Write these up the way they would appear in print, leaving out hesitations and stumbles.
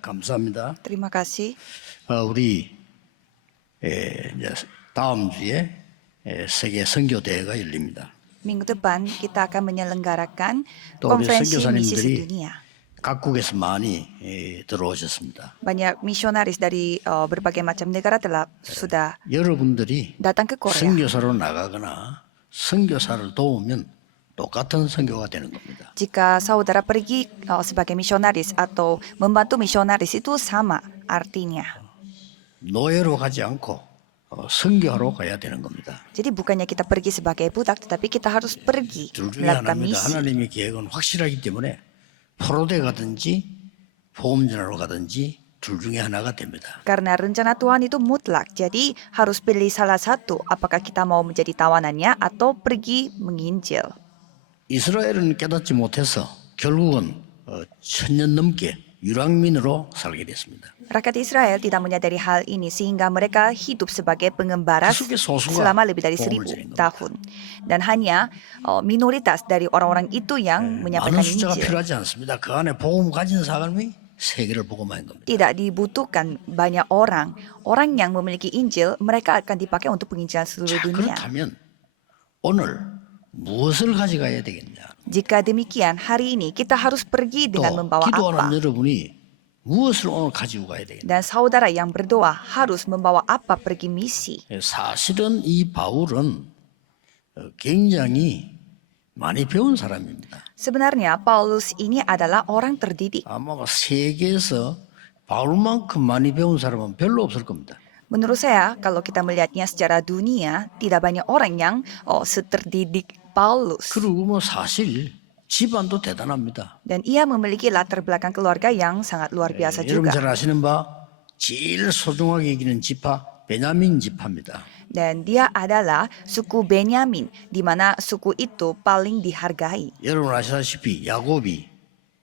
감사합니다. Terima kasih. 우리 이제 다음 주에 세계 선교 대회가 열립니다. Minggu depan kita akan menyelenggarakan 또 우리 konferensi misi 선교사님들이 sedunia. 각국에서 많이 들어오셨습니다. Banyak misionaris dari berbagai macam negara sudah 여러분들이 datang ke Korea. 선교사로 나가거나 선교사를 도우면 똑같은 선교가 되는 겁니다. Jika saudara pergi sebagai misionaris atau membantu misionaris itu sama artinya. 노예로 가지 않고 선교하러 가야 되는 겁니다. Jadi bukannya kita pergi sebagai budak, tetapi kita harus pergi 둘 중에 melakukan 하나입니다. misi. 하나님의 계획은 확실하기 때문에 포로대 가든지 보험전화로 가든지 둘 중에 하나가 됩니다. Karena rencana Tuhan itu mutlak, jadi harus pilih salah satu. Apakah kita mau menjadi tawanannya atau pergi menginjil. 이스라엘은 깨닫지 못해서 결국은 천년 넘게 유랑민으로 살게 됐습니다. Rakyat Israel tidak menyadari hal ini sehingga mereka hidup sebagai pengembara selama lebih dari 1000 tahun. Dan hanya minoritas dari orang-orang itu yang menyampaikan 많은 숫자가 Injil. 필요하지 않습니다. 그 안에 복음 가진 사람이 세계를 복음하는 겁니다. Tidak dibutuhkan banyak orang. Orang yang memiliki Injil, mereka akan dipakai untuk penginjilan seluruh 자, dunia. 그렇다면 오늘 무엇을 가져가야 되겠냐? Jika demikian, hari ini kita harus pergi dengan 또 membawa apa? 기도하는 여러분이 무엇을 오늘 가지고 가야 되겠냐? Dan saudara yang berdoa harus membawa apa pergi misi. 사실은 이 바울은 굉장히 많이 배운 사람입니다. Sebenarnya Paulus ini adalah orang terdidik. 아마 세계에서 바울만큼 많이 배운 사람은 별로 없을 겁니다. Menurut saya, kalau kita melihatnya secara dunia, tidak banyak orang yang seterdidik Paulus. 그리고 사실 집안도 대단합니다. Dan ia memiliki latar belakang keluarga yang sangat luar biasa 여러분 juga. 잘 아시는 바 제일 소중하게 여기는 지파 베냐민 지파입니다. Dan dia adalah suku Benyamin, di mana suku itu paling dihargai. 여러분 아시다시피 야곱이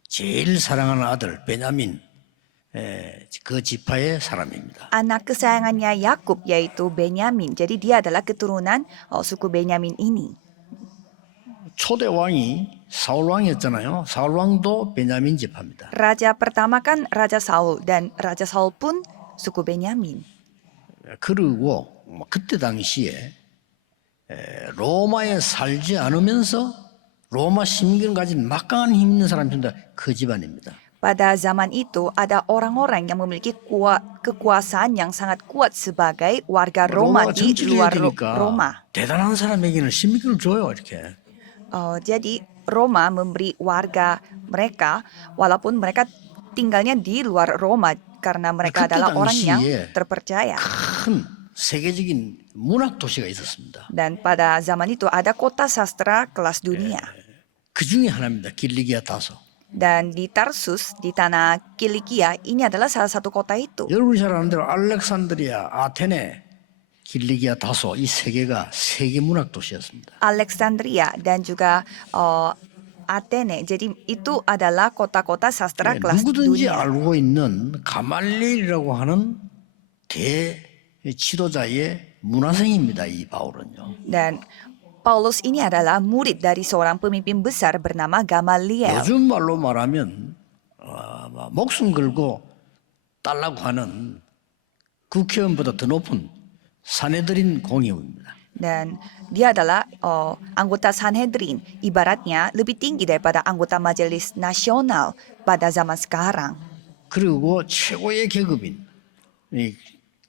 제일 사랑하는 아들 베냐민 그 지파의 사람입니다. Anak kesayangannya Yakub yaitu Benyamin. Jadi dia adalah keturunan suku Benyamin ini. 초대 왕이 사울 왕이었잖아요. 사울 왕도 베냐민 지파입니다. Raja pertama kan Raja Saul dan Raja Saul pun suku Benyamin. 그리고 그때 당시에 로마에 살지 않으면서 로마 시민권을 가진 막강한 힘 있는 사람이 그 집안입니다. Pada zaman itu ada orang-orang yang memiliki kekuasaan yang sangat kuat sebagai warga Roma di luar Roma. 대단한 사람에게는 시민권을 줘요, 이렇게. Jadi Roma memberi warga mereka walaupun mereka tinggalnya di luar Roma karena mereka adalah orang yang terpercaya. 큰 세계적인 문학 도시가 있었습니다. Dan pada zaman itu ada kota sastra kelas dunia. 그 중에 하나입니다. 길리기아 다소. Dan di Tarsus, di tanah Kilikia, ini adalah salah satu kota itu. 여러분이 잘 아는 대로 알렉산드리아, 아테네, 길리기아 다소 이 세 개가 세계 문학 도시였습니다. Alexandria dan juga Athene. Jadi itu adalah kota-kota sastra kelas 누구든지 dunia. 알고 있는 가말리엘이라고 하는 대지도자의 문화생입니다. 이 바울은요. Dan Paulus ini adalah murid dari seorang pemimpin besar bernama Gamaliel. 요즘 말로 말하면 목숨 걸고 달라고 하는 국회의원보다 더 높은 사내들인 공의원입니다. Dan dia adalah anggota Sanhedrin. Ibaratnya lebih tinggi daripada anggota Majelis Nasional pada zaman sekarang. 그리고 최고의 계급인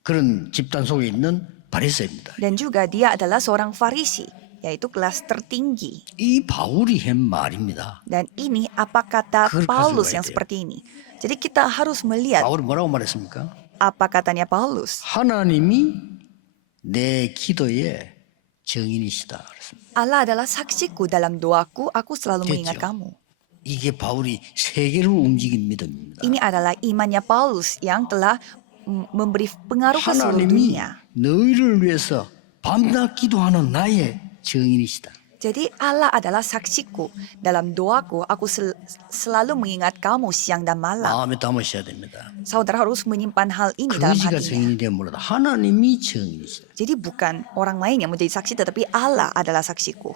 그런 집단 속에 있는 바리새입니다. Dan juga dia adalah seorang Farisi, yaitu kelas tertinggi. 이 바울이 한 말입니다. Dan ini apa kata 그걸 Paulus 가져가야 yang 돼요. seperti ini. Jadi kita harus melihat 바울이 뭐라고 말했습니까? apa katanya Paulus. 하나님이 내 기도의 정인이시다. 그랬습니다. Allah adalah saksiku dalam doaku, aku selalu mengingat 됐죠. kamu. 이게 바울이 세계를 움직인 믿음입니다. Ini adalah imannya Paulus yang telah memberi pengaruh ke seluruh 하나님이 dunia. 너희를 위해서 밤낮 기도하는 나의 정인이시다. Jadi Allah adalah saksiku. Dalam doaku, aku selalu mengingat kamu siang dan malam. 마음에 담으셔야 됩니다. Saudara harus menyimpan hal ini dalam 거지가 hatinya. 정인이 되면 몰라도 하나님이 정인이시다. Jadi bukan orang lain yang menjadi saksi, tetapi Allah adalah saksiku.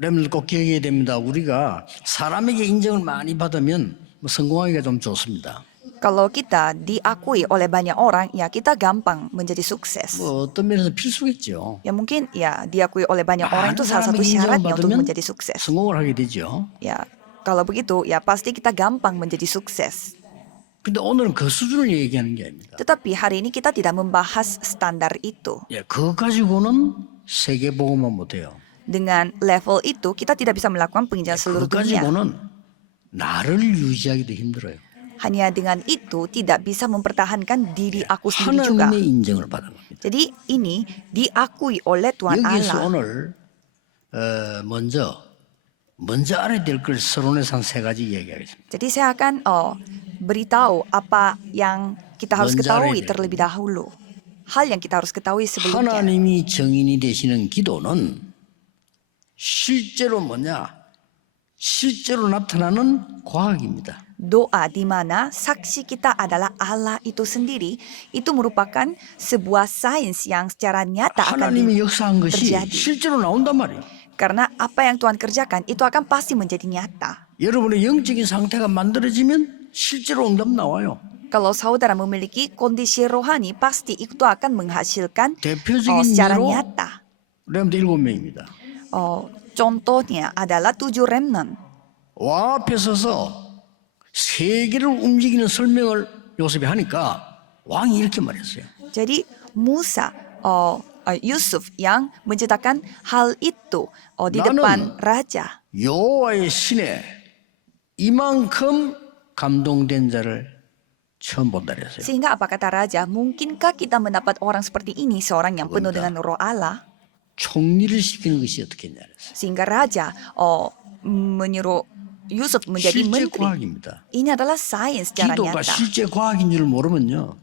여러분들 꼭 기억해야 됩니다. 우리가 사람에게 인정을 많이 받으면 뭐 성공하기가 좀 좋습니다. Kalau kita diakui oleh banyak orang, ya kita gampang menjadi sukses. 뭐 어떤 면에서 필수겠죠. Ya mungkin ya diakui oleh banyak orang 많은 itu salah satu 사람에게 syaratnya untuk 인정받으면 menjadi sukses. 성공을 하게 되죠. Ya, kalau begitu ya pasti kita gampang menjadi sukses. 근데 오늘은 그 수준을 얘기하는 게 아닙니다. Tetapi hari ini kita tidak membahas standar itu. 예, 그거 가지고는 세계 보고만 못해요. Dengan level itu kita tidak bisa melakukan penginjilan seluruh 그거 dunia. 가지고는 나를 유지하기도 힘들어요. Hanya dengan itu tidak bisa mempertahankan diri aku sendiri juga. 하나님의 인정을 받은 겁니다. Jadi ini diakui oleh Tuhan 여기에서 Allah. 오늘 먼저 알아야 될 걸 서론에서 한 3가지 얘기하겠습니다. Jadi saya akan beritahu apa yang kita harus Menjadi. ketahui terlebih dahulu. Hal yang kita harus ketahui sebelumnya. 하나님이 정인이 되시는 기도는 실제로 뭐냐? 실제로 나타나는 과학입니다. Doa di mana saksi kita adalah Allah itu sendiri, itu merupakan sebuah sains yang secara nyata akan 하나님이 역사한 것이 terjadi. 실제로 나온단 말이에요. Karena apa yang Tuhan kerjakan itu akan pasti menjadi nyata. 여러분의 영적인 상태가 만들어지면 실제로 응답 나와요. Kalau saudara memiliki kondisi rohani, pasti itu akan menghasilkan 대표적인 secara 예로 nyata. 렘드 7명입니다. Contohnya adalah 7 remnant. 왕 앞에 서서 세계를 움직이는 설명을 요셉이 하니까 왕이 이렇게 말했어요. Jadi Musa, Yusuf yang menceritakan hal itu di 나는 depan raja. 여호와의 신에 이만큼 감동된 자를 처음 본다 그랬어요. Sehingga apa kata raja, mungkinkah kita mendapat orang seperti ini, seorang yang penuh dengan roh Allah? 총리를 시키는 것이 어떻겠냐 그랬어요. Sehingga raja menyuruh Yusuf menjadi 실제 menteri. 과학입니다. Ini adalah sains secara 기도가 nyata. 실제 과학인 줄 모르면요.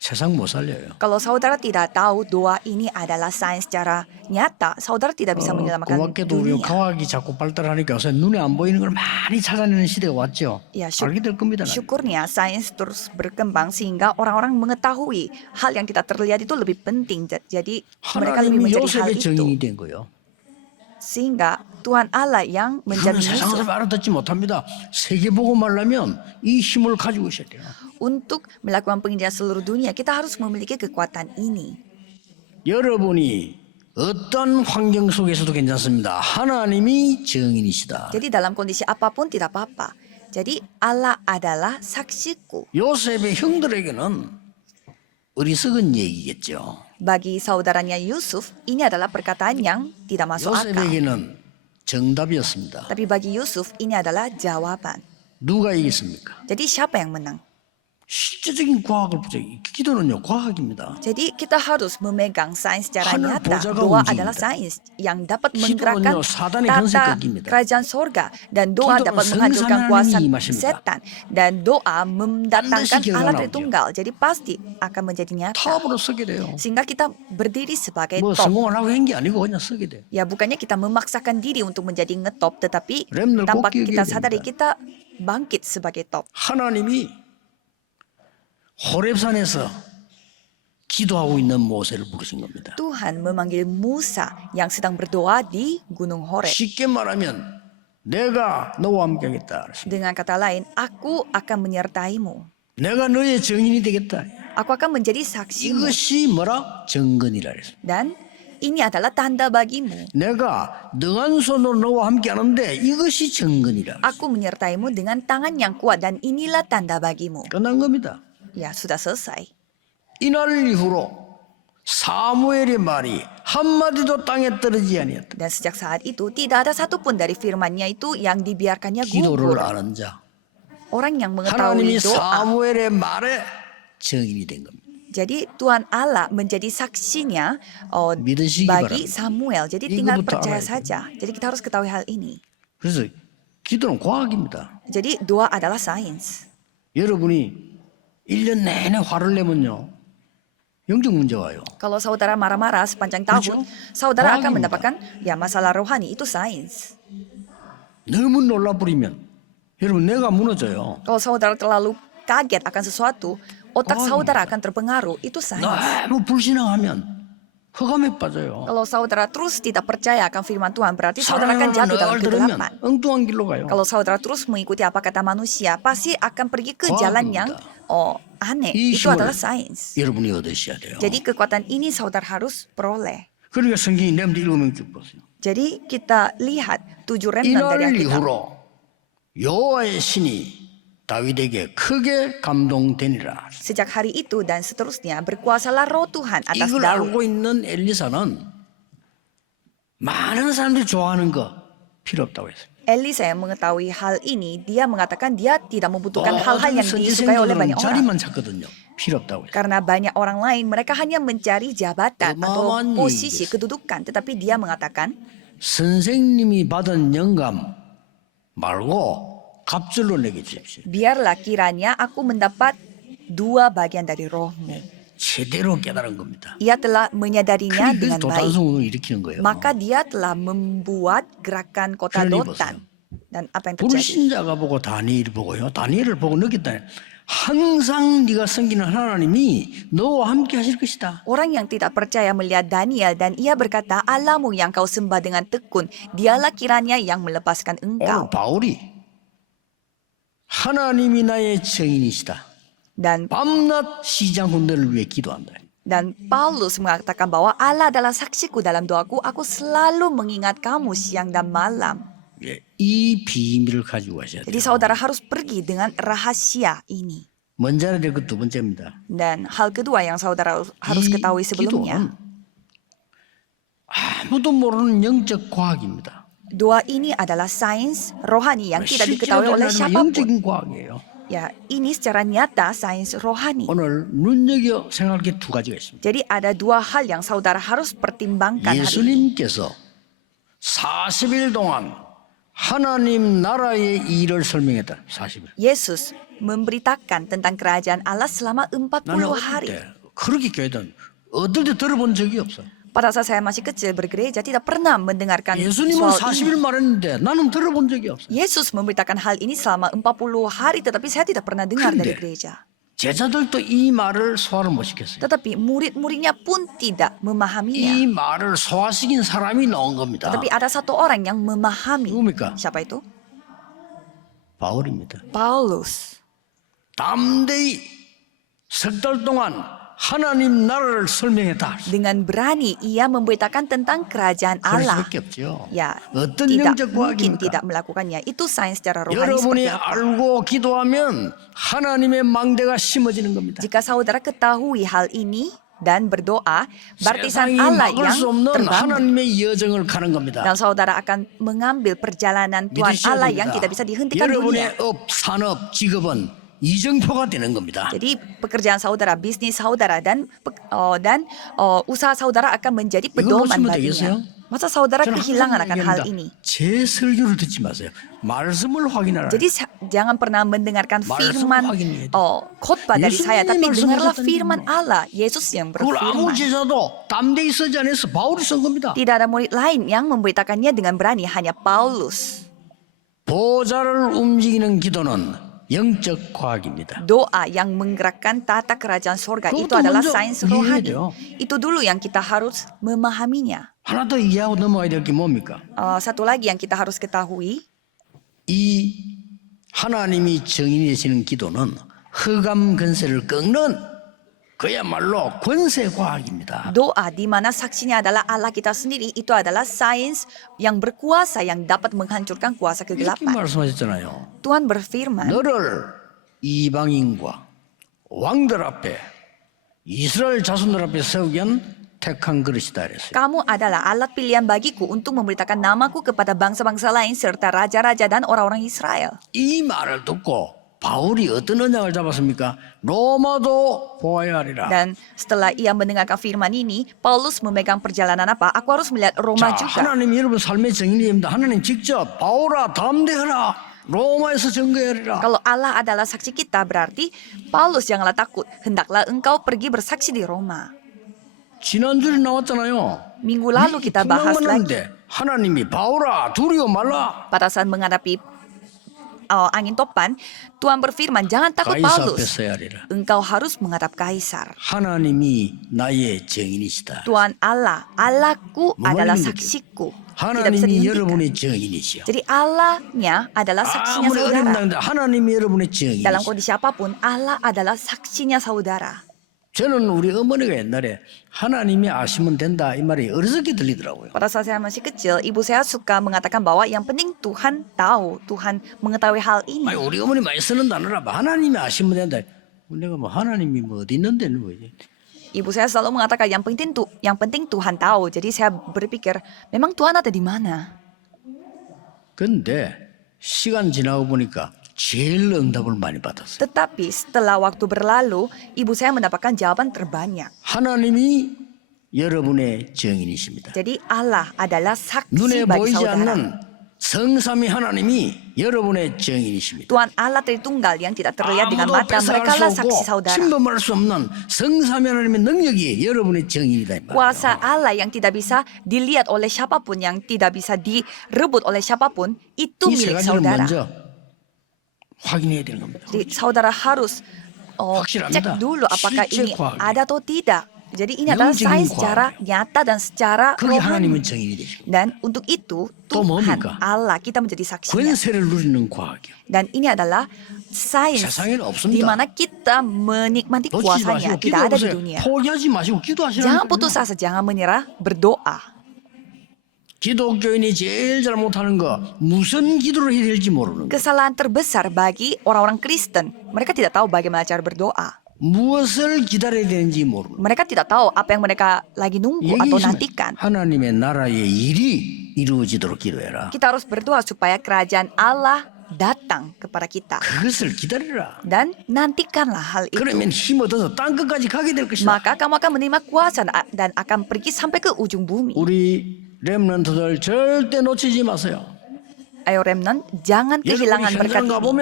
세상 못 살려요. Kalau saudara tidak tahu doa ini adalah sains secara nyata, saudara tidak bisa menyelamatkan 고맙게도 우리 dunia. 과학이 자꾸 발달하니까 요새 눈에 안 보이는 걸 많이 찾아내는 시대가 왔죠. Ya, 알게 될 겁니다. 나중에. syukurnya sains terus berkembang sehingga orang-orang mengetahui hal yang tidak terlihat itu lebih penting. Jadi mereka lebih 하나님이 mencari hal 요셉의 itu. 정인이 된 거예요. Sehingga Tuhan Allah yang menjadi 이거는 세상에서 Yusuf 알아듣지 못합니다. 세계 보고 말라면 이 힘을 가지고 있어야 돼요. untuk melakukan penginjilan seluruh dunia, kita harus memiliki kekuatan ini. 여러분이 어떤 환경 속에서도 괜찮습니다. 하나님이 정인이시다. Jadi dalam kondisi apapun tidak apa-apa. Jadi Allah adalah saksiku. 요셉의 형들에게는 어리석은 얘기겠죠. Bagi saudaranya Yusuf, ini adalah perkataan yang tidak masuk akal. 요셉에게는 정답이었습니다. Tapi bagi Yusuf, ini adalah jawaban. 누가 이겼습니까? Jadi siapa yang menang? 실제적인 과학을 보자. 기도는요 과학입니다. Jadi kita harus memegang sains secara 하늘 nyata. 보좌가 Doa 움직입니다. adalah sains yang dapat 기도는요, menggerakkan 사단의 권세 tata 꺾입니다. kerajaan sorga. Dan doa 기도는 dapat menghancurkan 성삼위 kuasa 하나님이 임하십니다. setan. Dan doa mendatangkan 반드시 결과가 Allah 나오죠. Tritunggal. Jadi pasti akan menjadi nyata. 탑으로 서게 돼요. Sehingga kita berdiri sebagai 뭐 top. 성공을 하고 한 게 아니고 그냥 서게 돼요. Ya bukannya kita memaksakan diri untuk menjadi ngetop. Tetapi 렘넌트 tanpa 꼭 kita 기억해야 sadari 됩니다. kita bangkit sebagai top. 하나님이 호렙산에서 기도하고 있는 모세를 부르신 겁니다. Tuhan memanggil Musa yang sedang berdoa di Gunung Horeb. 쉽게 말하면 내가 너와 함께하겠다. 그랬습니다. Dengan kata lain, aku akan menyertaimu. 내가 너의 정인이 되겠다. Aku akan menjadi saksimu. 이것이 뭐라? 정근이라 그랬습니다. Dan ini adalah tanda bagimu. 내가 능한 손으로 너와 함께하는데 이것이 정근이라. Aku menyertaimu dengan tangan yang kuat dan inilah tanda bagimu. 끝난 겁니다. Ya, sudah selesai. 이날 이후로 사무엘의 말이 한마디도 땅에 떨어지지 아니었다. Dan sejak saat itu tidak ada satupun dari firman-Nya itu yang dibiarkannya 기도를 gugur. 아는 자. Orang yang 하나님이 mengetahui doa. 사무엘의 말에 정인이 된 겁니다. Jadi Tuhan Allah menjadi saksinya 믿으시기 bagi 바랍니다. Samuel. Jadi tinggal 이거부터 percaya 알아야 돼요. saja. Jadi kita harus ketahui hal ini. 그래서 기도는 과학입니다. Jadi doa adalah sains. 여러분이 1년 내내 화를 내면요. 영적 문제 와요. Kalau saudara marah-marah sepanjang tahun, saudara akan 과학입니다. mendapatkan ya masalah rohani itu sains. 너무 놀라버리면 여러분 내가 무너져요. Kalau saudara terlalu kaget akan sesuatu, otak 과학입니다. saudara akan terpengaruh, itu sains. 너무 불신앙하면 흑암에 빠져요. Kalau saudara terus tidak percaya akan firman Tuhan, berarti saudara akan 사랑하는 jatuh dalam 늘 들으면 kegelapan. 엉뚱한 길로 가요. Kalau saudara terus mengikuti apa kata manusia, pasti akan pergi ke 과학입니다. jalan yang aneh. 이 Itu 힘을 adalah sains. 여러분이 얻으셔야 돼요. Jadi kekuatan ini saudara harus peroleh. 그러니까 성경이 내한테 읽으면 보세요. Jadi kita lihat 7 remnant dari 이날 Alkitab. 이후로 여호와의 신이 다윗에게 크게 감동되니라. Sejak hari itu dan seterusnya berkuasalah roh Tuhan atas 이걸 Daud. 알고 있는 엘리사는 많은 사람들이 좋아하는 거 필요 없다고 했어요. Elisa yang mengetahui hal ini, dia mengatakan dia tidak membutuhkan hal-hal yang disukai oleh banyak orang. 자리만 찾거든요. 필요 없다고 했어요. Karena banyak orang lain, mereka hanya mencari jabatan atau 어마어마한 posisi, 얘기겠어요. kedudukan. Tetapi dia mengatakan, 선생님이 받은 영감 말고 갑절로 내게 주십시오. biarlah kiranya aku mendapat 2 bagian dari rohmu. 제대로 깨달은 겁니다. Ia telah menyadarinya 그래서 dengan baik. 도단성으로 일으키는 거예요. Maka dia telah membuat gerakan kota 그러니 Dotan. Dan apa yang terjadi? 불신자가 보고 다니엘을 보고요. 다니엘을 보고 느꼈다. 항상 네가 섬기는 하나님이 너와 함께 하실 것이다. Orang yang tidak percaya melihat Daniel dan ia berkata, Allahmu yang kau sembah dengan tekun, dialah kiranya yang melepaskan 오늘 engkau. 바울이 하나님이 나의 증인이시다. Dan 밤낮 시장 군대를 위해 기도한다. Paulus mengatakan bahwa Allah adalah saksiku dalam doaku, aku selalu mengingat kamu siang dan malam. 예, 이 비밀을 가지고 가셔야 Jadi 돼요. saudara harus pergi dengan rahasia ini. 먼저 알아야 될 그 두 번째입니다. Dan hal kedua yang saudara harus 이 ketahui sebelumnya, 기도는 아무도 모르는 영적 과학입니다. doa ini adalah sains rohani yang tidak 실제로 diketahui oleh 되는 siapapun. 영적인 과학이에요. Ya, ini secara nyata sains rohani. 오늘 눈여겨 생각할 게 두 가지가 있습니다. Jadi ada 2 hal yang saudara harus pertimbangkan hari ini. 예수님께서 40일 동안 하나님 나라의 일을 설명했다. 40일. Yesus memberitakan tentang kerajaan Allah selama 40 나는 어릴 hari. 때 그렇게 교회든 어떨 때 들어본 적이 없어. Pada saat saya masih kecil bergereja tidak pernah mendengarkan 예수님은 soal ini. 40일 말했는데 나는 들어본 적이 없어. Yesus memberitakan hal ini selama 40 hari tetapi saya tidak pernah dengar dari 근데 gereja. 제자들도 이 말을 소화를 못 시켰어요. Tetapi murid-muridnya pun tidak memahaminya. 이 말을 소화시킨 사람이 나온 겁니다. Tetapi ada satu orang yang memahami. 누굽니까? Siapa itu? 바울입니다. Paulus. 담대히 석 달 동안 하나님 나라를 설명했다. Dengan berani ia memberitakan tentang kerajaan 그럴 Allah. 수밖에 없죠. Ya, 어떤 tidak 영적 mungkin 과학입니까? tidak melakukannya. Itu sains secara rohani 여러분이 seperti apa? 알고 기도하면 하나님의 망대가 심어지는 겁니다. Jika saudara ketahui hal ini dan berdoa, baptisan 세상이 Allah 막을 yang 수 없는 terbangun. 하나님의 여정을 가는 겁니다. Dan saudara akan mengambil perjalanan Tuhan 믿으셔야 Allah 됩니다. yang tidak bisa dihentikan dunia. 여러분의 업, 산업, 직업은 이정표가 되는 겁니다. Jadi pekerjaan saudara, bisnis saudara dan usaha saudara akan menjadi pedoman 놓치면 baginya. 되겠어요? Masa saudara 저는 kehilangan 항상 akan hal 얘기합니다. ini? 제 설교를 듣지 마세요. 말씀을 확인하라. Jadi jangan pernah mendengarkan 말씀 firman 확인해야 돼. khotbah dari saya, 예수님이 tapi dengarlah 말씀하셨다는 firman Allah, Yesus yang 그걸 아무 berfirman. 제자도 담대히 쓰지 않아서 바울이 쓴 겁니다. Tidak ada murid lain yang memberitakannya dengan berani, hanya Paulus. 보좌를 움직이는 기도는 영적 과학입니다. Doa yang menggerakkan tata kerajaan sorga itu 그것도 adalah 먼저 sains 이해해야 rohani. 돼요. Itu dulu yang kita harus memahaminya. 하나 더 이해하고 넘어가야 될 게 뭡니까? Satu lagi yang kita harus ketahui, 이 하나님이 정인이 되시는 기도는 흑암 근세를 꺾는 그야말로 권세 과학입니다. doa di mana saksinya adalah Allah kita sendiri, itu adalah sains yang berkuasa yang dapat menghancurkan kuasa 이렇게 kegelapan. 말씀하셨잖아요. Tuhan berfirman, 너를 이방인과 왕들 앞에 이스라엘 자손들 앞에 세우기 위한 택한 그릇이다 그랬어요. kamu adalah alat pilihan bagiku untuk memberitakan namaku kepada bangsa-bangsa lain serta raja-raja dan orang-orang Israel. 이 말을 듣고 바울이 어떤 언약을 잡았습니까? 로마도 보아야 하리라. Dan setelah ia mendengarkan firman ini, Paulus memegang perjalanan apa? Aku harus melihat Roma 자, juga. 하나님 여러분 삶의 정인입니다. 하나님 직접 바울아 담대하라. 로마에서 증거하리라. Kalau Allah adalah saksi kita, berarti Paulus janganlah takut. Hendaklah engkau pergi bersaksi di Roma. 지난주에 나왔잖아요. Minggu lalu kita bahas lagi. 하나님이 바울아 두려워 말라. Pada saat menghadapi angin topan, Tuhan berfirman, jangan takut 가이사 앞에 Paulus. 서야 하리라. Engkau harus menghadap kaisar. 하나님이 나의 증인이시다. Tuhan Allah, Allahku adalah Memang saksiku. Tidak bisa 하나님이 dihentikan. 여러분의 증인이시여. Jadi Allahnya adalah saksinya 아무리 saudara. 어렵다 하나님이 여러분의 Dalam 증인이시여. kondisi apapun, Allah adalah saksinya saudara. 저는 우리 어머니가 옛날에 하나님이 아시면 된다 이 말이 어리석게 들리더라고요. Pada saat saya masih kecil, ibu saya suka mengatakan bahwa yang penting Tuhan tahu, Tuhan mengetahui hal ini. 아니, 우리 어머니 많이 쓰는 단어라. 하나님이 아시면 된다. 내가 뭐 하나님이 뭐 어디 있는데는 뭐지? Ibu saya selalu mengatakan yang penting Tuhan tahu. Jadi saya berpikir, memang Tuhan ada di mana? 근데 시간 지나고 보니까 제일 응답을 많이 받았어요. Tetapi setelah waktu berlalu, ibu saya mendapatkan jawaban terbanyak. 하나님이 여러분의 증인이십니다. Jadi Allah adalah 눈에 saksi bagi 보이지 saudara. 않는 성삼위 하나님이 여러분의 증인이십니다. Tuhan Allah Tritunggal yang tidak terlihat dengan 아무도 mata, mereka lah 뺏어갈 수 saksi 없고 saudara. 침범할 수 없는 성삼위 하나님의 능력이 여러분의 증인이다 이 말이에요. Kuasa Allah yang tidak bisa dilihat oleh siapapun, yang tidak bisa direbut oleh siapapun, itu 이 세 milik 가지를 saudara. 먼저 확인해야 되는 겁니다. Jadi saudara harus 확실합니다. cek dulu apakah 실제 ini 과학이. ada atau tidak. Jadi ini adalah 영적인 sains 과학. secara nyata dan secara 그게 하나님은 rohani. 증인이 되십니다. Dan untuk itu 또 Tuhan 뭡니까? Allah kita menjadi saksinya. 권세를 누리는 과학이요. Dan ini adalah sains 세상에는 di 없습니다. mana kita menikmati 놓치지 kuasanya. 마시고 Tidak ada di 기도하세요. dunia. 포기하지 마시고 기도하시라는 Jangan 거예요. putus asa, jangan menyerah, berdoa. 기독교인이 제일 잘못하는 거 무슨 기도를 해야 될지 모르는 거. Kesalahan terbesar bagi orang-orang Kristen, mereka tidak tahu bagaimana cara berdoa. 무엇을 기다려야 되는지 모르는 거. Mereka tidak tahu apa yang mereka lagi nunggu atau nantikan. 하나님의 나라의 일이 이루어지도록 기도해라. Kita harus berdoa supaya kerajaan Allah datang kepada kita. 그것을 기다리라. Dan nantikanlah hal itu. 그러면 힘 얻어서 땅 끝까지 가게 될 것이다. Maka kamu akan menerima kuasa dan akan pergi sampai ke ujung bumi. 우리 렘넌트들 절대 놓치지 마세요. Ayo remnant, jangan 여러분이 kehilangan berkat 현장 ini. 가보면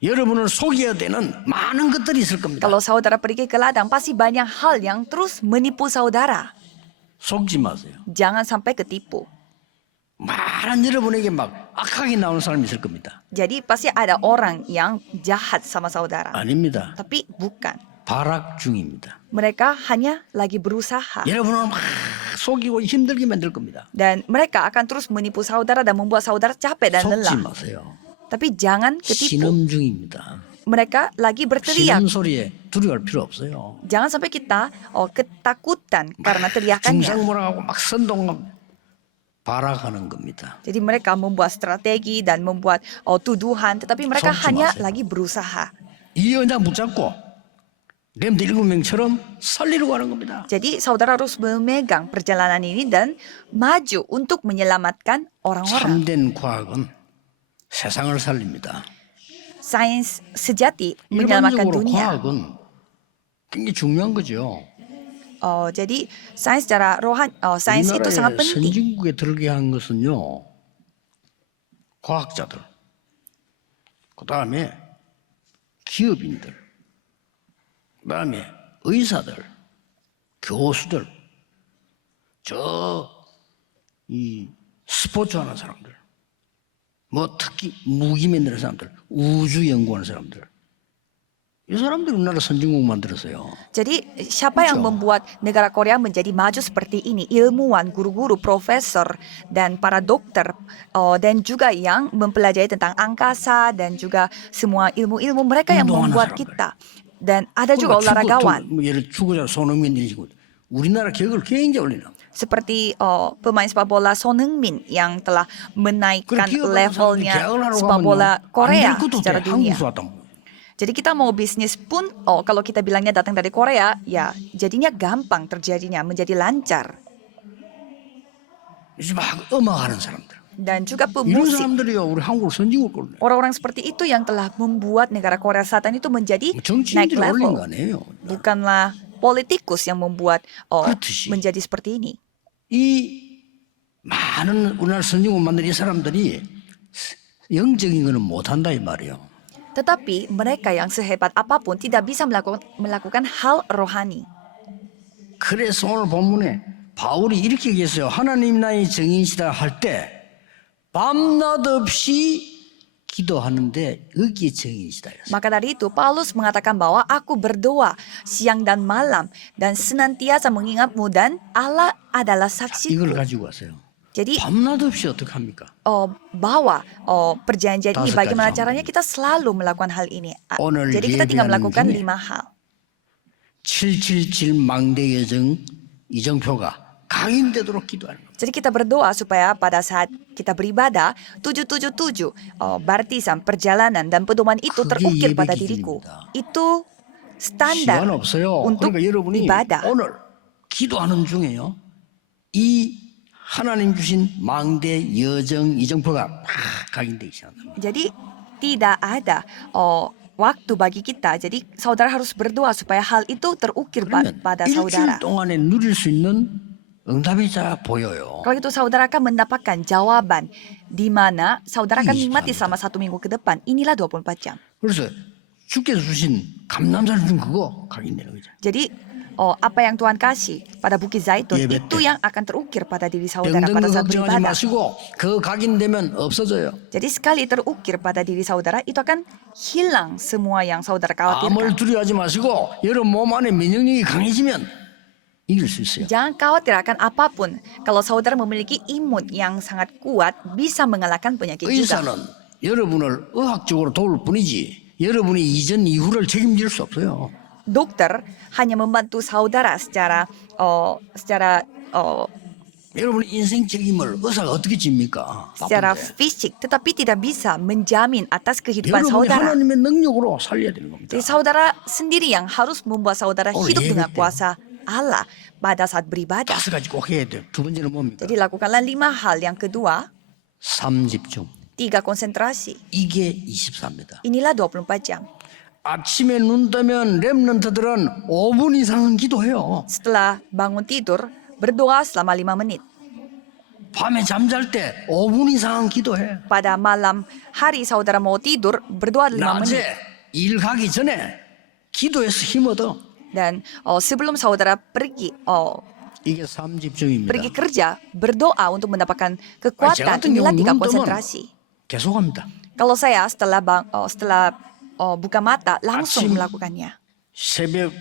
여러분을 속여야 되는 많은 것들이 있을 겁니다. Kalau saudara pergi ke ladang, pasti banyak hal yang terus menipu saudara. 속지 마세요. Jangan sampai ketipu. 많은 여러분에게 막 악하게 나오는 사람이 있을 겁니다. Jadi pasti ada orang yang jahat sama saudara. 아닙니다. Tapi bukan. 발악 중입니다. Mereka hanya lagi berusaha. 여러분을 막 속이고 힘들게 만들 겁니다. Dan mereka akan terus menipu saudara dan membuat saudara capek dan 속지 lelah. 마세요. Tapi jangan ketipu. 신음 중입니다. Mereka lagi berteriak. 신음 소리에 두려워할 필요 없어요. Jangan sampai kita ketakutan karena teriakannya. 중상모략하고 막 선동하고 발악하는 겁니다. Jadi mereka membuat strategi dan membuat tuduhan, tetapi mereka 속지 hanya 마세요. lagi berusaha. 이 연장 붙잡고 렘드 7명처럼 살리려고 하는 겁니다. Jadi saudara harus memegang perjalanan ini dan maju untuk menyelamatkan orang-orang. 참된 과학은 세상을 살립니다. Sains sejati menyelamatkan 일반적으로 dunia. 과학은 굉장히 중요한 거죠. Jadi sains secara rohani, sains itu sangat 우리나라에 penting. 선진국에 들게 한 것은요. 과학자들, 그 다음에 기업인들, 그 다음에 의사들, 교수들, 이 스포츠 하는 사람들, 뭐 특히 무기 만드는 사람들, 우주 연구하는 사람들, 이 사람들이 우리나라 선진국 만들었어요. Jadi siapa yang Betul. membuat negara Korea menjadi maju seperti ini? Ilmuwan, guru-guru, profesor, dan para dokter, dan juga yang mempelajari tentang angkasa dan juga semua ilmu-ilmu mereka yang 운동하는 membuat 사람들. kita. Dan ada juga olahragawan 예를 축구자 손흥민 이런 식으로 우리나라 기억을 굉장히 올리는. seperti pemain sepak bola Son Heung-min yang telah menaikkan levelnya sepak bola Korea secara dunia. Jadi kita mau bisnis pun, kalau kita bilangnya datang dari Korea, ya jadinya gampang terjadinya, menjadi lancar. 이제 막 음악하는 사람들. Dan juga 이런 pemusik. 사람들이요 우리 한국 선진국 꼴. Orang-orang seperti itu yang telah membuat negara Korea Selatan itu menjadi naik 정치인들이 올린 거 level. 아니에요. Bukanlah politikus yang membuat 그렇듯이. menjadi seperti ini. 이 많은 우리나라 선진국 만든 이 사람들이 영적인 거는 못한다 이 말이에요. Tetapi mereka yang sehebat apapun tidak bisa melakukan hal rohani. 그래서 오늘 본문에 바울이 이렇게 얘기했어요. 하나님 나의 증인이시다 할 때 밤낮 없이 기도하는데 여기에 정인이시다. Maka dari itu Paulus mengatakan bahwa aku berdoa siang dan malam dan senantiasa mengingatmu dan Allah adalah 이걸 saksiku. 가지고 왔어요. Jadi 밤낮 없이 어떻게 합니까? bawa perjanjian ini Dalam bagaimana sekali caranya kita selalu melakukan hal ini. 오늘 Jadi kita tinggal 예배하는 melakukan 중에 5 hal. 777 망대 여정 이정표가 각인되도록 기도하는 겁니다. Jadi kita berdoa supaya pada saat kita beribadah 777 baptisan, perjalanan dan pedoman itu 그게 terukir 예배 pada diriku. 기준입니다. Itu 시간 standar 없어요. untuk 그러니까 여러분이 ibadah. 오늘 기도하는 중에요. 이 하나님 주신 망대 여정 이정표가 다 각인되기 시작합니다. Jadi tidak ada waktu bagi kita. Jadi saudara harus berdoa supaya hal itu terukir 그러면 pada 일주일 saudara. 동안에 누릴 수 있는 응답이 잘 보여요. Kalau itu saudara akan mendapatkan jawaban di mana saudara akan Ih, nikmati mantap. selama 1 minggu ke depan. Inilah 24 jam. 그래서 주께서 주신 감남자를 준 그거 각인되는 거죠. Jadi apa yang Tuhan kasih pada Bukit Zaitun Iya, itu betul. yang akan terukir pada diri saudara 병든 pada 거 saat 걱정하지 beribadah. 마시고 그 각인되면 없어져요. Jadi sekali terukir pada diri saudara itu akan hilang semua yang saudara khawatirkan. 암을 두려워하지 마시고 여러분 몸 안에 면역력이 강해지면 이길 수 있어요. Jangan khawatir akan apapun. Kalau saudara memiliki imun yang sangat kuat, bisa mengalahkan penyakit juga. 의사는 여러분을 의학적으로 도울 뿐이지 여러분이 이전 이후를 책임질 수 없어요. Dokter hanya membantu saudara secara 여러분의 인생 책임을 의사가 어떻게 집니까? secara 바쁜데. fisik, tetapi tidak bisa menjamin atas kehidupan 여러분이 saudara. 하나님의 능력으로 살려야 되는 겁니다. Jadi saudara sendiri yang harus membuat saudara Oh, hidup iya, dengan betul. kuasa Allah pada saat beribadah. 5가지 꼭 해야 돼요. 두 번째는 뭡니까? Jadi lakukanlah 5 hal. Yang kedua, 3집중. 3 konsentrasi. 이게 24입니다. Inilah 24 jam. 아침에 눈 뜨면 렘넌트들은 5분 이상은 기도해요. Setelah bangun tidur, berdoa selama 5 menit. 밤에 잠잘 때 5분 이상은 기도해. Pada malam hari saudara mau tidur, berdoa 5 menit. 낮에 일 가기 전에 기도해서 힘 얻어. Dan sebelum saudara pergi 이게 3집중입니다. pergi kerja, berdoa untuk mendapatkan 제가 kekuatan. 같은 Inilah 경우 3 눈 뜨면 konsentrasi. 계속합니다. Kalau saya setelah buka mata langsung 아침. melakukannya. 새벽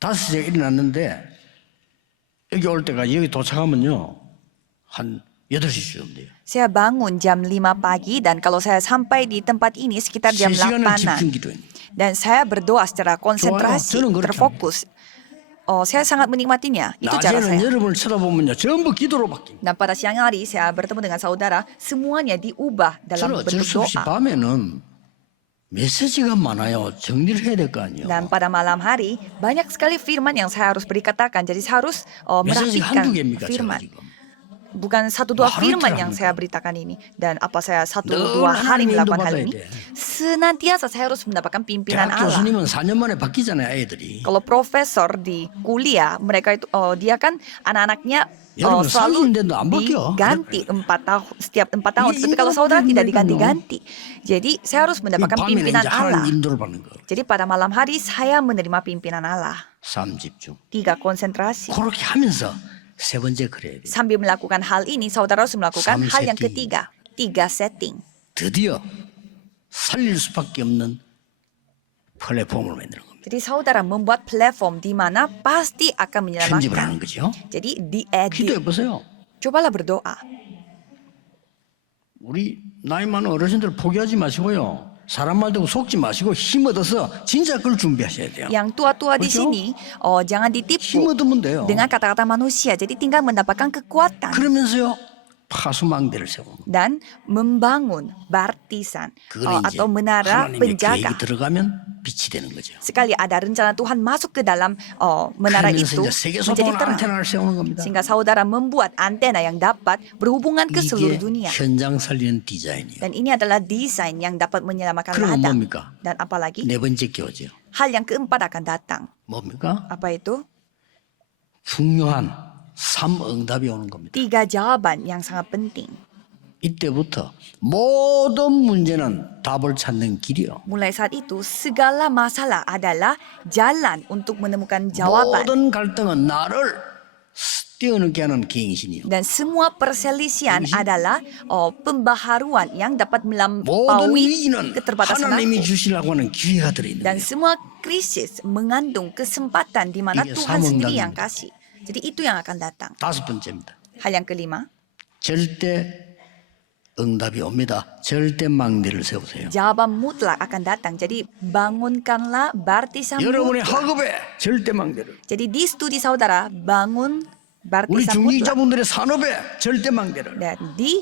5시에 일어났는데 여기 올 때까지 여기 도착하면요 한 8시쯤 돼요. Saya bangun jam 5 pagi dan kalau saya sampai di tempat ini sekitar jam 3시간을 8-an. 집중 기도해요. Dan saya berdoa secara konsentrasi, 저는 그렇게 terfokus. Saya sangat menikmatinya. Itu cara 낮에는 saya. 여러분을 쳐다보면요 전부 기도로 바뀝니다. Dan pada siang hari saya bertemu dengan saudara, semuanya diubah dalam 저는 어쩔 bentuk 수 없이 doa. 밤에는 메시지가 많아요. 정리를 해야 될 거 아니에요. Dan pada malam hari banyak sekali firman yang saya harus beri katakan. Jadi saya harus 메시지 merapikan 한두 개입니까 제가 firman. 지금. Bukan 1-2 하루 firman 이틀 yang 합니까? saya beritakan ini. Dan apa saya 1-2 늘 hari 하나님의 melakukan hal 인도받아야 ini. 돼. Senantiasa saya harus mendapatkan pimpinan 대학 Allah. 교수님은 4년 만에 바뀌잖아요, 애들이. Kalau profesor di kuliah, mereka itu dia kan anak-anaknya 여러분, selalu 사수인데도 안 바뀌어. diganti 4 tahun, setiap 4 tahun. 이게 Tapi kalau saudara 인도받는 tidak 거예요. diganti-ganti. Jadi saya harus mendapatkan 밤에는 pimpinan 이제 Allah. 하나님 인도를 받는 거. Jadi pada malam hari saya menerima pimpinan Allah. 3집중. 3 konsentrasi. 그렇게 하면서 세 번째 그래야 돼요. Sambil melakukan hal ini, saudara harus melakukan 3 hal yang setting. ketiga. 3 setting. 드디어 살릴 수밖에 없는 플랫폼을 만드는 겁니다. Jadi saudara membuat platform di mana pasti akan 편집을 menyelamatkan. 하는 거죠. Jadi diedit. 기도해 보세요. Cobalah berdoa. 우리 나이 많은 어르신들 포기하지 마시고요. 사람 말 듣고 속지 마시고 힘 얻어서 진짜 그걸 준비하셔야 돼요. Yang tua-tua di 그렇죠? sini, jangan 힘 ditipu 얻으면 돼요. dengan kata-kata manusia. Jadi tinggal mendapatkan kekuatan 그러면서요 파수망대를 세우는 거예요. dan membangun barisan 그거는 이제 atau menara 하나님의 penjaga. 계획이 들어가면 빛이 되는 거죠. Sekali ada rencana Tuhan masuk ke dalam menara 그러면서 itu 이제 세계 menjadi 소통을 terang. 안테나를 세우는 겁니다. Sehingga saudara membuat antena yang dapat berhubungan ke seluruh 이게 dunia. 현장 살리는 디자인이에요. Dan ini adalah desain yang dapat menyelamatkan 그러면 ladang. 뭡니까? Dan apalagi 네 번째 교죠. hal yang keempat akan datang. 뭡니까? Apa itu? 중요한 3응답이 오는 겁니다. 3 jawaban yang sangat penting. 이때부터 모든 문제는 답을 찾는 길이요. Mulai saat itu, segala masalah adalah jalan untuk menemukan jawaban. 모든 갈등은 나를 뛰어넘게 하는 갱신이요. Dan semua perselisihan adalah pembaharuan yang dapat 모든 melampaui 위기는 keterbatasan 하나님이 aku. 주시려고 하는 기회가 들어있는 Dan 거예요. semua krisis mengandung kesempatan di mana Ini Tuhan sendiri samung당입니다. yang kasih. Jadi itu yang akan datang. 5번째입니다. Hal yang kelima, 절대 응답이 옵니다. 절대 망대를 세우세요. jawaban mutlak akan datang. Jadi bangunkanlah barisan 여러분의 mutlak. 학업에 절대 망대를, Jadi di studi saudara bangun 우리 barisan mutlak. 중직자분들의 산업에 절대 망대를. Dan di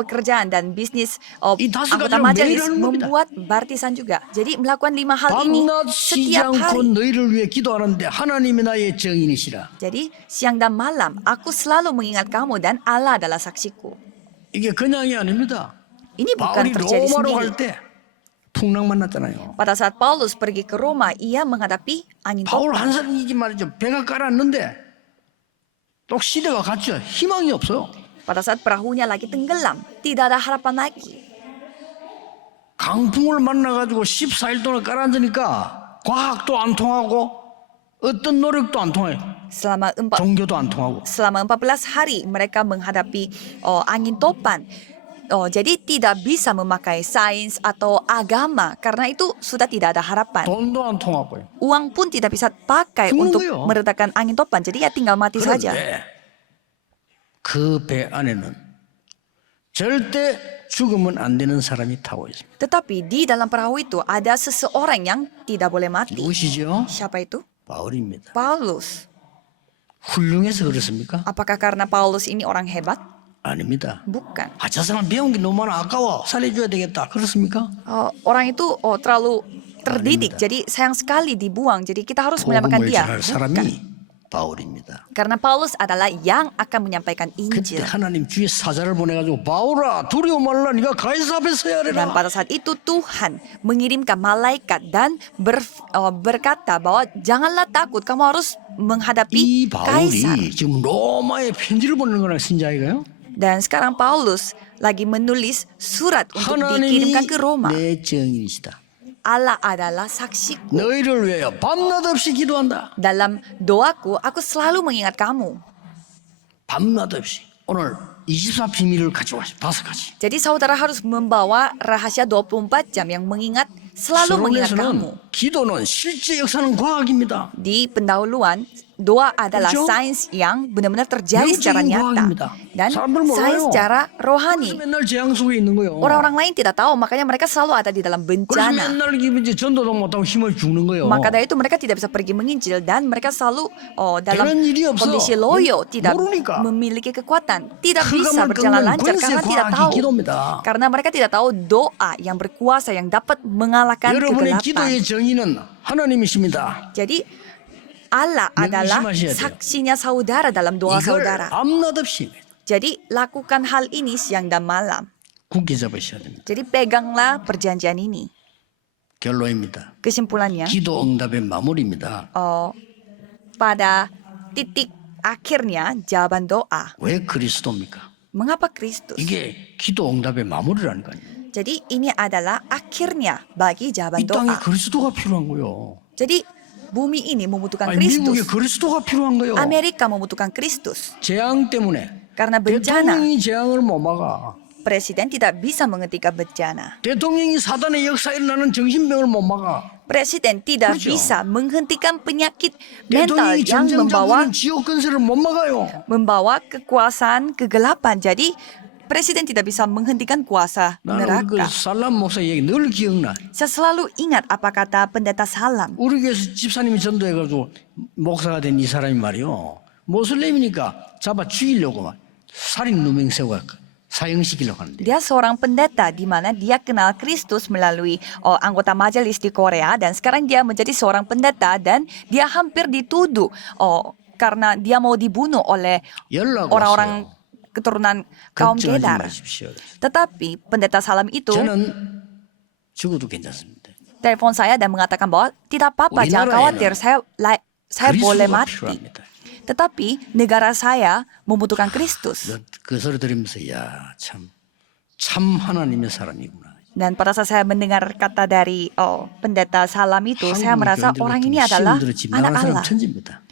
pekerjaan dan bisnis 이 다섯 anggota 가지를 majelis 매일 하는 겁니다. membuat barisan juga. Jadi melakukan 5 hal ini 밤낮 쉬지 setiap 않고 hari. 너희를 위해 기도하는데 하나님이 나의 증인이시라. Jadi siang dan malam aku selalu mengingat kamu dan Allah adalah saksiku. 이게 그냥이 아닙니다. Ini bukan 바울이 terjadi 로마로 sendiri. 갈 때 풍랑 만났잖아요. Pada saat Paulus pergi ke Roma, ia menghadapi angin 바울 topan. 한 사람이지 말이죠. 배가 깔았는데 또 시대가 갔죠. 희망이 없어요. Pada saat perahunya lagi tenggelam, tidak ada harapan lagi. 강풍을 만나가지고 14일 동안 깔아앉으니까 과학도 안 통하고 어떤 노력도 안 통해요. Selama 종교도 안 통하고. 14 hari mereka menghadapi angin topan. Jadi tidak bisa memakai sains atau agama karena itu sudah tidak ada harapan. 돈도 안 통하고요. Uang pun tidak bisa pakai 죽는 untuk 거예요. meredakan angin topan. Jadi ya tinggal mati saja. 그런데 그 배 안에는 절대 죽으면 안 되는 사람이 타고 있습니다. Tetapi di dalam perahu itu ada seseorang yang tidak boleh mati. 누구시죠? Siapa itu? 바울입니다. Paulus. 훌륭해서 그렇습니까? Apakah karena Paulus ini orang hebat? 아닙니다. Bukan. 아, 저 사람 배운 게 너무 많아 아까워 살려줘야 되겠다. 그렇습니까? Orang itu terlalu terdidik, A닙니다. jadi sayang sekali dibuang. Jadi kita harus menyelamatkan 복음을 dia. 전할 Bukan. 사람이 바울입니다. Karena Paulus adalah yang akan menyampaikan 그때 Injil. 하나님 주의 사자를 보내가지고 바울아 두려워 말라 네가 가이사 앞에 서야 Dan 하리라. pada saat itu Tuhan mengirimkan malaikat dan berkata bahwa janganlah takut, kamu harus 이 menghadapi kaisar. 바울이 지금 로마에 편지를 보내는 거랑 신자이가요? Dan sekarang Paulus lagi menulis surat untuk 하나님이 dikirimkan ke Roma. 내 증인이시다. Allah adalah saksiku. 너희를 위하여 밤낮 없이 기도한다. Dalam doaku, aku selalu mengingat kamu. 밤낮 없이 오늘 24 비밀을 가지고 와시 5가지. Jadi saudara harus membawa rahasia 24 jam yang mengingat, selalu mengingat kamu. 서론에서는 기도는 실제 역사는 과학입니다. Di pendahuluan, doa adalah 그렇죠? sains yang benar-benar terjadi 영적인 secara nyata. 과학입니다. Dan 사람들 몰라요. sains secara 그래서 rohani. 맨날 재앙 속에 있는 거예요. Orang-orang lain tidak tahu, makanya mereka selalu ada di dalam 그래서 bencana. 맨날 이제 전도도 못하고 힘을 죽는 거예요. Maka dari itu mereka tidak bisa pergi menginjil dan mereka selalu dalam 그런 일이 없어. kondisi loyo, tidak 모르니까. memiliki kekuatan, tidak 그감을 bisa berjalan 끊는 lancar 권세 karena tidak 과학이 tahu. 기도입니다. Karena mereka tidak tahu doa yang berkuasa yang dapat mengalahkan 여러분의 kegelapan. 기도의 정의는 하나님이십니다. Jadi Allah adalah 명심하셔야 돼요. saksinya saudara dalam doa 이걸 saudara. 밤낮 없이 Jadi lakukan hal ini siang dan malam. 굳게 잡으셔야 됩니다. Jadi peganglah perjanjian ini. 결론입니다. Kesimpulannya, 기도 응답의 마무리입니다. pada titik akhirnya jawaban doa. 왜 그리스도입니까? Mengapa Kristus? 이게 기도 응답의 마무리라는 거 아니에요. Jadi ini adalah akhirnya bagi 이 jawaban 땅에 doa. 그리스도가 필요한 거예요. Jadi bumi ini membutuhkan 아니, 미국에 Kristus. 그리스도가 필요한 거예요. Amerika membutuhkan Kristus. 재앙 때문에 Karena bencana, 대통령이 재앙을 못 막아. presiden tidak bisa menghentikan bencana. 대통령이 사단의 역사에 일어나는 정신병을 못 막아. Presiden tidak 그렇죠. bisa menghentikan penyakit mental 대통령이 yang 전쟁 지옥 건설을 못 막아요. membawa kekuasaan kegelapan. Jadi presiden tidak bisa menghentikan kuasa 나는 그 neraka. 살람 목사 얘기 늘 기억나. Saya selalu ingat apa kata pendeta Salam. 우리 교회에서 집사님이 전도해가지고 목사가 된 이 사람이 말이요. 모슬렘이니까 잡아 죽이려고 막 살인 누명 세워 사형시키려고 하는데. Dia seorang pendeta di mana dia kenal Kristus melalui anggota majelis di Korea dan sekarang dia menjadi seorang pendeta dan dia hampir dituduh karena dia mau dibunuh oleh 연락 orang-orang 왔어요. keturunan kaum 걱정하지 Kedar. 마십시오. Tetapi pendeta Salam itu 저는 죽어도 괜찮습니다. telepon saya dan mengatakan bahwa tidak apa-apa, jangan khawatir, saya boleh 그리스도가 mati. 필요합니다. Tetapi negara saya membutuhkan Kristus. 그 소리 들으면서 참 하나님의 사람이구나. Dan pada saat saya mendengar kata dari pendeta Salam itu, saya merasa orang ini adalah anak Allah. 천지입니다.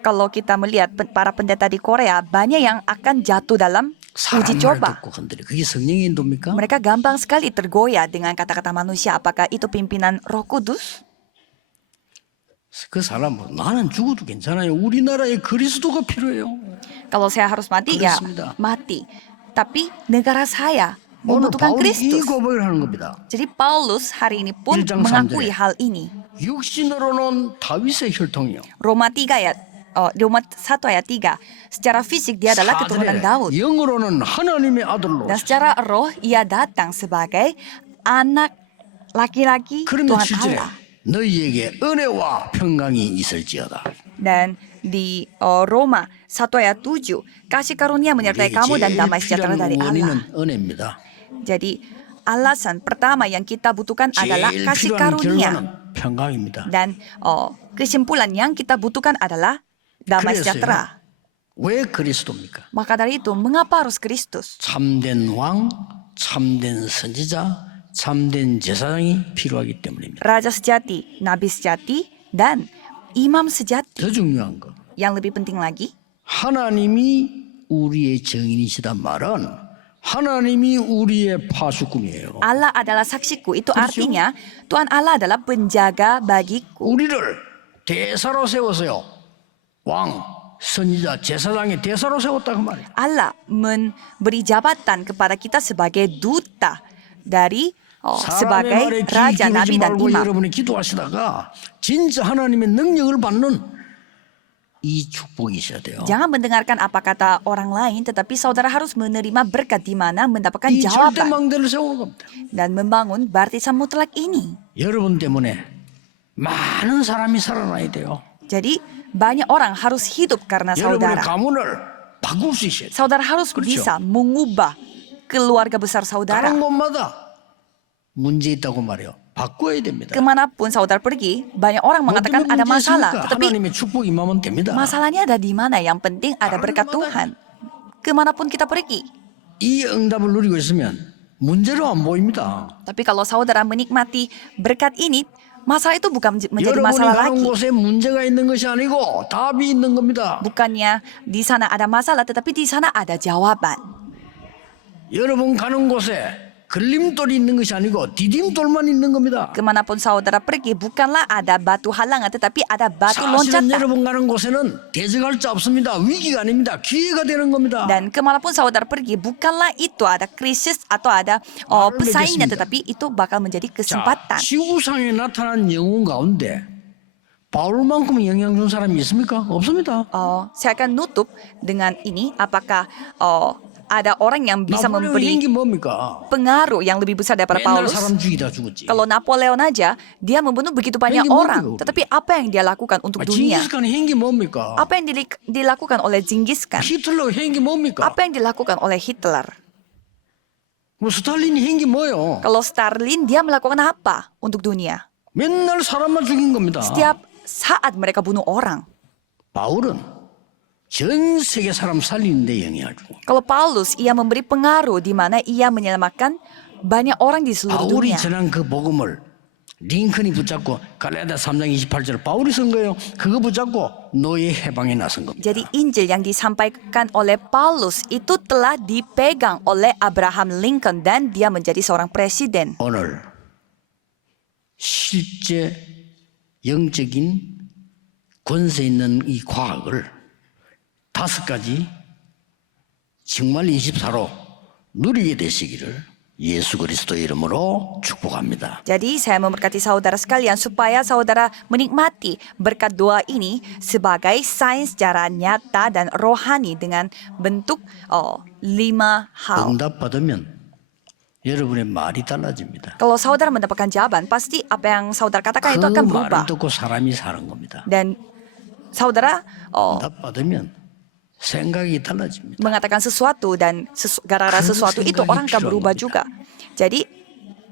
kalau kita melihat para pendeta di Korea, banyak yang akan jatuh dalam uji 사람 말 coba. 듣고 흔들려. 그게 성령의 인도입니까? Mereka gampang sekali tergoyah dengan kata-kata manusia. Apakah itu pimpinan Roh Kudus? 그 사람은 나는 죽어도 괜찮아요. 우리나라에 그리스도가 필요해요. Kalau saya harus mati, ya 그렇습니다. mati. Tapi negara saya 오늘 membutuhkan 바울이 이 Kristus. 고백을 하는 겁니다. Jadi Paulus hari ini pun 1장 mengakui 3절에. hal ini. 육신으로는 다윗의 혈통이요. Roma 3 ayat Roma 1 ayat 3. Secara fisik dia adalah keturunan 4절에 Daud. 영으로는 하나님의 아들로. Dan secara roh ia datang sebagai anak laki-laki 그러면 Tuhan 7절에 Allah. 너희에게 은혜와 평강이 있을지어다. Dan di Roma 1 ayat 7, kasih karunia menyertai 우리에게 kamu dan 제일 damai sejahtera 필요한 dari Allah. 원인은 은혜입니다. Jadi alasan pertama yang kita butuhkan adalah 제일 kasih 필요한 karunia. 결과는 평강입니다. Dan kesimpulan yang kita butuhkan adalah damai sejahtera. 왜 그리스도입니까? Maka dari itu, mengapa harus Kristus? 참된 왕, 참된 선지자, 참된 제사장이 필요하기 때문입니다. Raja sejati, nabi sejati, dan imam sejati. 더 중요한 거, Yang lebih penting lagi, 하나님이 우리의 정인이시단 말은 하나님이 우리의 파수꾼이에요. Allah adalah saksiku. Itu 그렇죠? artinya Tuhan Allah adalah penjaga bagiku. 우리를 대사로 세웠어요. 왕, 선지자, 제사장의 대사로 세웠다 그 말이에요. Allah memberi jabatan kepada kita sebagai duta dari 사람의 sebagai 말에 귀 raja, 기울이지 nabi dan 말고 imam. 여러분이 기도하시다가 진짜 하나님의 능력을 받는 이 축복이 있어야 돼요. Jangan mendengarkan apa kata orang lain, tetapi saudara harus menerima berkat di mana mendapatkan 이 jawaban 절대망대를 세우는 겁니다. dan membangun baptisan mutlak ini. 여러분 때문에 많은 사람이 살아나야 돼요. Jadi banyak orang harus hidup karena 여러분의 saudara. 가문을 바꿀 수 있어요. Saudara harus 그렇죠. bisa mengubah keluarga besar saudara. 다른 곳마다 문제 있다고 말해요. 바꿔야 됩니다. Kemanapun saudara pergi, banyak orang mengatakan ada masalah. Tetapi 하나님의 축복 임하면 됩니다. masalahnya ada di mana? Yang penting ada berkat Tuhan. Kemanapun kita pergi. 이 응답을 누리고 있으면 문제로 안 보입니다. Tapi kalau saudara menikmati berkat ini, masalah itu bukan menjadi 여러분이 masalah 가는 lagi. 곳에 문제가 있는 것이 아니고 답이 있는 겁니다. Bukannya di sana ada masalah, tetapi di sana ada jawaban. 여러분 가는 곳에 걸림돌이 있는 것이 아니고 디딤돌만 있는 겁니다. Kemanapun saudara pergi, bukanlah ada batu halangan, tetapi ada batu 사실은 loncatan. 여러분 가는 곳에는 대적할 자 없습니다. 위기가 아닙니다. 기회가 되는 겁니다. Dan kemanapun saudara pergi, bukanlah itu ada krisis atau ada persaingan, 알겠습니다. tetapi itu bakal menjadi 자, kesempatan. 지구상에 나타난 영웅 가운데 바울만큼 영향 준 사람이 있습니까? 없습니다. Saya akan nutup dengan ini, apakah ada orang yang bisa 나폴레옹 memberi 행기 뭡니까? pengaruh yang lebih besar daripada 맨날 Paulus? 사람 죽이다 죽었지. Kalau Napoleon aja, dia membunuh begitu banyak Hengi orang. 뭡니까, Tetapi apa yang dia lakukan untuk dunia? 징기스칸 행기 뭡니까? Apa yang dilakukan oleh Genghis Khan? 히틀러 행기 뭡니까? Apa yang dilakukan oleh Hitler? 뭐 스탈린 행기 뭐요? Kalau Stalin, dia melakukan apa untuk dunia? 맨날 사람만 죽인 겁니다. Setiap saat mereka bunuh orang. 바울은 전 세계 사람 살리는데 영향을 주고 Kalau Paulus, ia memberi pengaruh di mana ia menyelamatkan banyak orang di seluruh 바울이 dunia. 전한 그 복음을 링컨이 붙잡고 갈라디아 3장 28절 바울이 쓴 거예요. 그거 붙잡고 노예 해방에 나선 겁니다. Jadi Injil yang disampaikan oleh Paulus itu telah dipegang oleh Abraham Lincoln dan dia menjadi seorang presiden. 오늘 실제 영적인 권세 있는 이 과학을 5가지 정말 24로 누리게 되시기를 예수 그리스도 이름으로 축복합니다. Jadi saya memberkati saudara sekalian supaya saudara menikmati berkat doa ini sebagai sains secara nyata dan rohani dengan bentuk 5 hal. 응답받으면 여러분의 말이 달라집니다. Kalau saudara mendapatkan jawaban, pasti apa yang saudara katakan itu 그 akan 말을 berubah. 듣고 사람이 사는 겁니다. Dan saudara 응답받으면 생각이 달라집니다. mengatakan sesuatu dan gara-gara sesuatu itu orang akan berubah juga. Jadi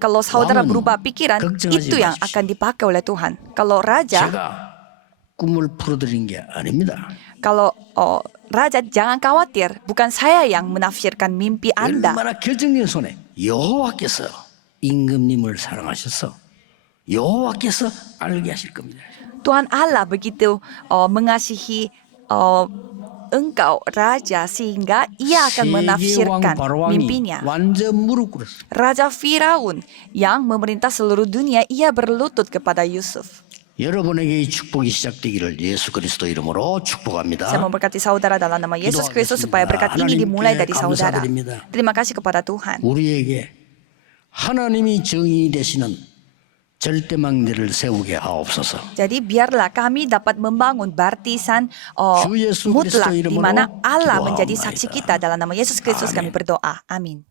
kalau saudara 왕은 berubah pikiran, 걱정하지 itu yang 마십시오. akan dipakai oleh Tuhan. Kalau raja, 제가 꿈을 풀어드린 게 아닙니다. kalau raja jangan khawatir, bukan saya yang menafsirkan mimpi Anda. 얼마나 결정적인 손에 여호와께서 임금님을 사랑하셔서 여호와께서 알게 하실 겁니다. Tuhan Allah begitu mengasihi engkau raja sehingga ia akan 세계 왕 menafsirkan 바로왕이 mimpinya. 완전 무릎 꿇었어요. Raja Firaun yang memerintah seluruh dunia, ia berlutut kepada Yusuf. 여러분에게 이 축복이 시작되기를 예수 그리스도 이름으로 축복합니다. Saya memberkati saudara dalam nama Yesus Kristus supaya berkat ini dimulai dari saudara. Terima kasih kepada Tuhan. 우리에게 하나님이 정의 되시는 절대망대를 세우게 하옵소서. Jadi biarlah kami dapat membangun baptisan 주 예수 mutlak 그리스도 di mana 이름으로 Allah menjadi saksi 기도하옵나이다. kita. Dalam nama Yesus Kristus kami berdoa. Amin.